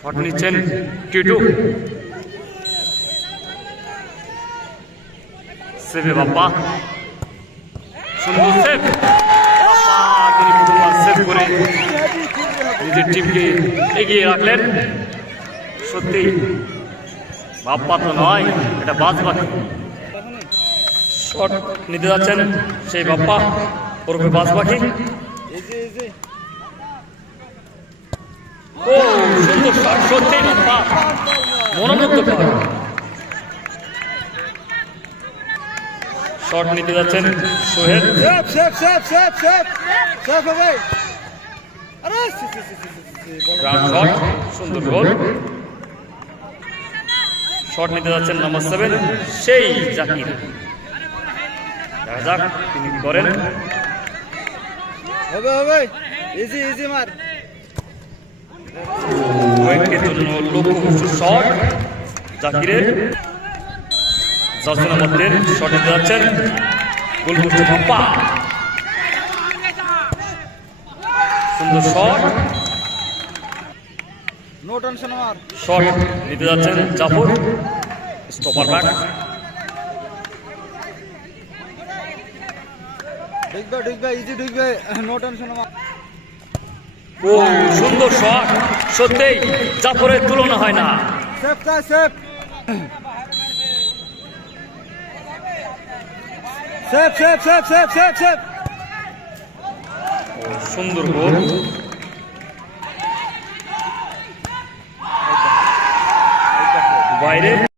Shot নিচ্ছেন টিটু সেভে বাপ্পা সুন্দর সেভ তিনি প্রথমবার সেভ করে নিজের টিমকে এগিয়ে রাখলেন সত্যি বাপ্পা তো নয় এটা বাজ পাখি শট নিতে যাচ্ছেন সেই বাপ্পা ওরফে বাজ পাখি ও সত্যি শট নিতে যাচ্ছেন সোহেল। সুন্দর গোল। শট নিতে যাচ্ছেন নাম্বার সেভেন সেই জাকির। দেখা যাক তিনি করেন। হবে হবে। ইজি ইজি মার। কয়েকের জন্য লক্ষ্যভ্রষ্ট শট। জাকিরের নাম্বার টেন শট নিতে যাচ্ছেন। গোল করছে বাপ্পা সুন্দর শট। নো টেনশন মার শট নিতে যাচ্ছেন জাফর। স্টপার ব্যাক ঢুকবে ঢুকবে ইজি ঢুকবে। নো টেনশন মার ও সুন্দর শট। সত্যিই জাফরের তুলনা হয় না। সুন্দর গোল। বাইরে।